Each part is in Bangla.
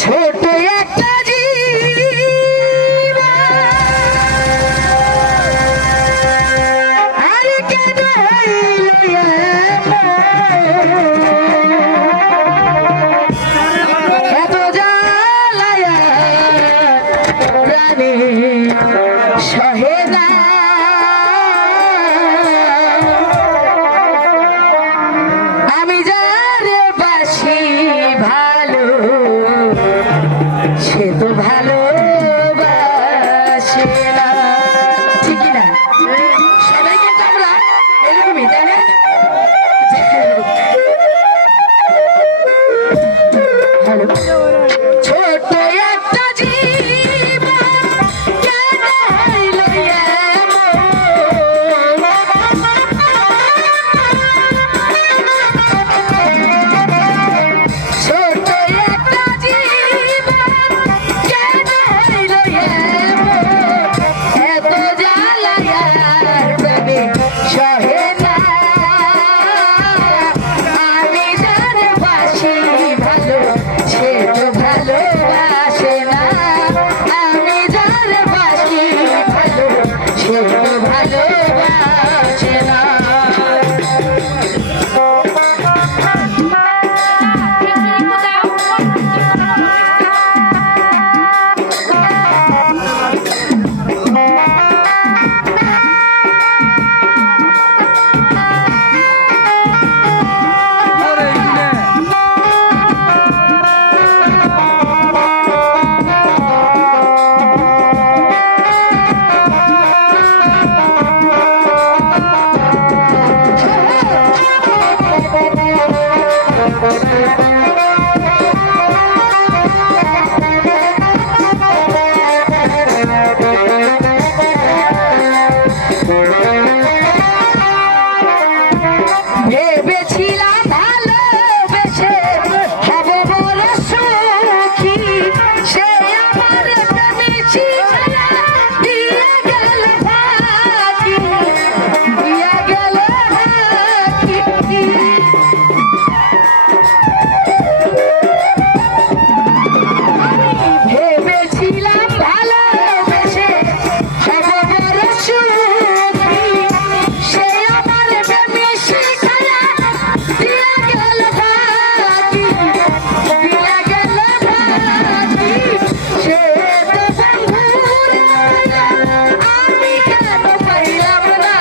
ছোট একটা জীব আর কেন হইল এত জ্বালায়া প্রাণে সহে না আমি যারে বাসি ভালো সে তো ভালোবাসে না ঠিকই না সবাই কিন্তু আমরা এরকমই তাই না হ্যালো ছোট একটা জীব কেন হইল ছোট একটা জীব কেন হইল এত জ্বালায়ার প্রাণে সহে না আমি যারে বাসি ভালো সে তো ভালোবাসে না আমি যারে বাসি ভালো সে তো ভালোবাসে না ভেবেছিলাম ভালোবেসে হব বড় সুখী সে আমার প্রেমে ছিলা দিয়া গেল ফাঁকি দিয়া গেল ফাঁকি ভেবেছিলাম ভালোবেসে হব বড় সুখী সে আমার প্রেমে শিখায়া দিয়া গেল ফাঁকি দিয়া গেল ফাঁকি সে তো বন্ধুরে আমি কেন পাইলাম না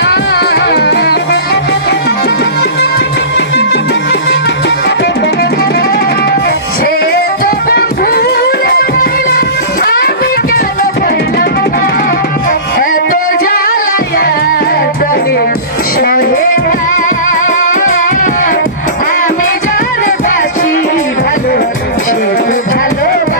সে তো বন্ধুরে আমি কেন পাইলাম না এত জ্বালায়ার প্রাণে সহে না আমি যারে বাসি ভালো সে তো ভালোবাসে